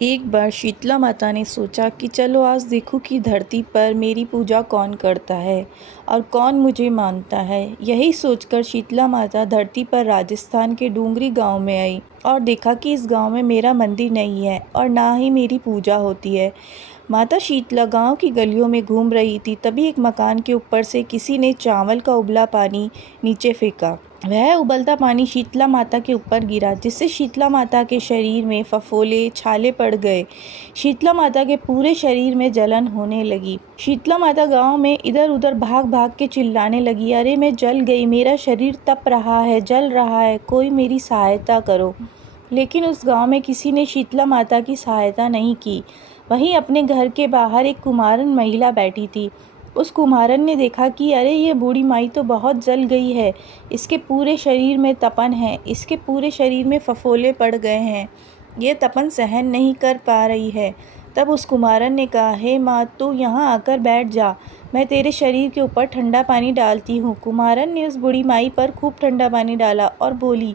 एक बार शीतला माता ने सोचा कि चलो आज देखूं कि धरती पर मेरी पूजा कौन करता है और कौन मुझे मानता है। यही सोचकर शीतला माता धरती पर राजस्थान के डूंगरी गांव में आई और देखा कि इस गांव में मेरा मंदिर नहीं है और ना ही मेरी पूजा होती है। माता शीतला गांव की गलियों में घूम रही थी, तभी एक मकान के ऊपर से किसी ने चावल का उबला पानी नीचे फेंका। वह उबलता पानी शीतला माता के ऊपर गिरा, जिससे शीतला माता के शरीर में फफोले छाले पड़ गए। शीतला माता के पूरे शरीर में जलन होने लगी। शीतला माता गांव में इधर उधर भाग भाग के चिल्लाने लगी, अरे मैं जल गई, मेरा शरीर तप रहा है, जल रहा है, कोई मेरी सहायता करो। लेकिन उस गांव में किसी ने शीतला माता की सहायता नहीं की। वहीं अपने घर के बाहर एक कुमारन महिला बैठी थी। उस कुम्हारन ने देखा कि अरे ये बूढ़ी माई तो बहुत जल गई है, इसके पूरे शरीर में तपन है, इसके पूरे शरीर में फफोले पड़ गए हैं, ये तपन सहन नहीं कर पा रही है। तब उस कुम्हारन ने कहा, हे माँ, तू यहाँ आकर बैठ जा, मैं तेरे शरीर के ऊपर ठंडा पानी डालती हूँ। कुम्हारन ने उस बूढ़ी माई पर खूब ठंडा पानी डाला और बोली,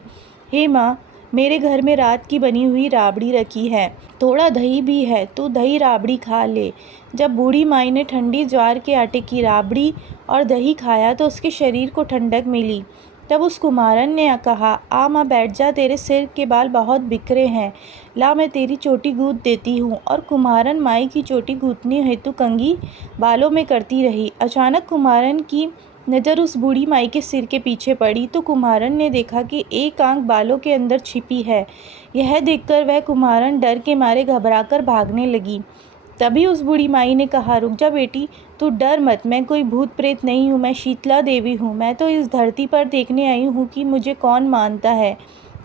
हे माँ, मेरे घर में रात की बनी हुई राबड़ी रखी है, थोड़ा दही भी है, तू दही राबड़ी खा ले। जब बूढ़ी माई ने ठंडी ज्वार के आटे की राबड़ी और दही खाया तो उसके शरीर को ठंडक मिली। तब उस कुम्हारन ने कहा, आ माँ, बैठ जा, तेरे सिर के बाल बहुत बिखरे हैं, ला मैं तेरी चोटी गूंथ देती हूँ। और कुम्हारन माई की चोटी गूंथने हेतु कंघी बालों में करती रही। अचानक कुम्हारन की नज़र उस बूढ़ी माई के सिर के पीछे पड़ी तो कुम्हारन ने देखा कि एक आंख बालों के अंदर छिपी है। यह देखकर वह कुम्हारन डर के मारे घबराकर भागने लगी। तभी उस बूढ़ी माई ने कहा, रुक जा बेटी, तू डर मत, मैं कोई भूत प्रेत नहीं हूँ, मैं शीतला देवी हूँ। मैं तो इस धरती पर देखने आई हूँ कि मुझे कौन मानता है,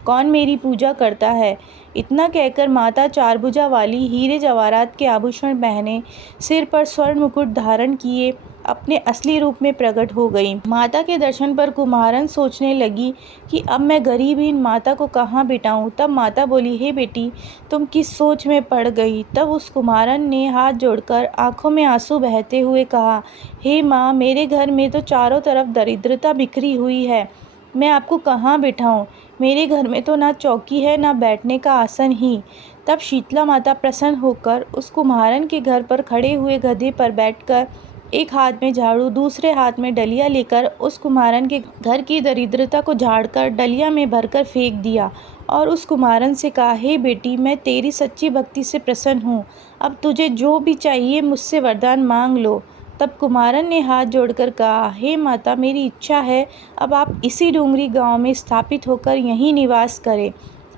कौन मेरी पूजा करता है। इतना कहकर माता चारभुजा वाली हीरे जवाहरात के आभूषण पहने, सिर पर स्वर्ण मुकुट धारण किए अपने असली रूप में प्रकट हो गई। माता के दर्शन पर कुम्हारन सोचने लगी कि अब मैं गरीबहीन माता को कहाँ बिठाऊं। तब माता बोली, हे बेटी, तुम किस सोच में पड़ गई। तब उस कुम्हारन ने हाथ जोड़कर आंखों में आंसू बहते हुए कहा, हे माँ, मेरे घर में तो चारों तरफ दरिद्रता बिखरी हुई है, मैं आपको कहाँ बिठाऊं। मेरे घर में तो ना चौकी है, ना बैठने का आसन ही। तब शीतला माता प्रसन्न होकर उस कुम्हारन के घर पर खड़े हुए गधे पर बैठकर एक हाथ में झाड़ू, दूसरे हाथ में डलिया लेकर उस कुम्हारन के घर की दरिद्रता को झाड़कर डलिया में भरकर फेंक दिया और उस कुम्हारन से कहा, हे बेटी, मैं तेरी सच्ची भक्ति से प्रसन्न हूँ, अब तुझे जो भी चाहिए मुझसे वरदान मांग लो। तब कुम्हारन ने हाथ जोड़कर कहा, हे माता, मेरी इच्छा है अब आप इसी डूंगरी गांव में स्थापित होकर यहीं निवास करें,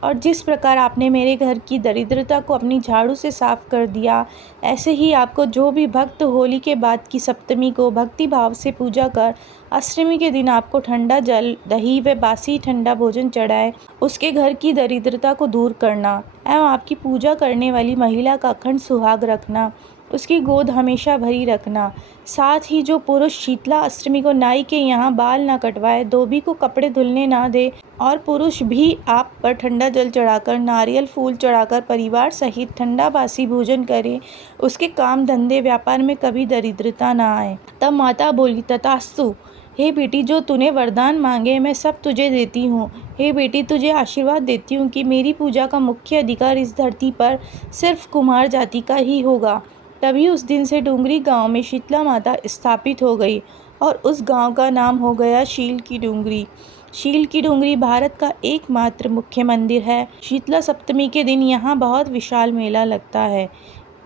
और जिस प्रकार आपने मेरे घर की दरिद्रता को अपनी झाड़ू से साफ कर दिया, ऐसे ही आपको जो भी भक्त होली के बाद की सप्तमी को भक्ति भाव से पूजा कर अष्टमी के दिन आपको ठंडा जल, दही व बासी ठंडा भोजन चढ़ाए, उसके घर की दरिद्रता को दूर करना एवं आपकी पूजा करने वाली महिला का अखंड सुहाग रखना, उसकी गोद हमेशा भरी रखना। साथ ही जो पुरुष शीतला अष्टमी को नाई के यहाँ बाल ना कटवाए, धोबी को कपड़े धुलने ना दे और पुरुष भी आप पर ठंडा जल चढ़ाकर, नारियल फूल चढ़ाकर परिवार सहित ठंडा बासी भोजन करे, उसके काम धंधे व्यापार में कभी दरिद्रता ना आए। तब माता बोली, तथास्तु। हे बेटी, जो तूने वरदान मांगे मैं सब तुझे देती हूँ। हे बेटी, तुझे आशीर्वाद देती हूँ कि मेरी पूजा का मुख्य अधिकार इस धरती पर सिर्फ कुम्हार जाति का ही होगा। तभी उस दिन से डूंगरी गांव में शीतला माता स्थापित हो गई और उस गांव का नाम हो गया शील की डूंगरी। शील की डूंगरी भारत का एकमात्र मुख्य मंदिर है। शीतला सप्तमी के दिन यहाँ बहुत विशाल मेला लगता है।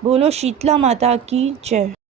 बोलो शीतला माता की जय।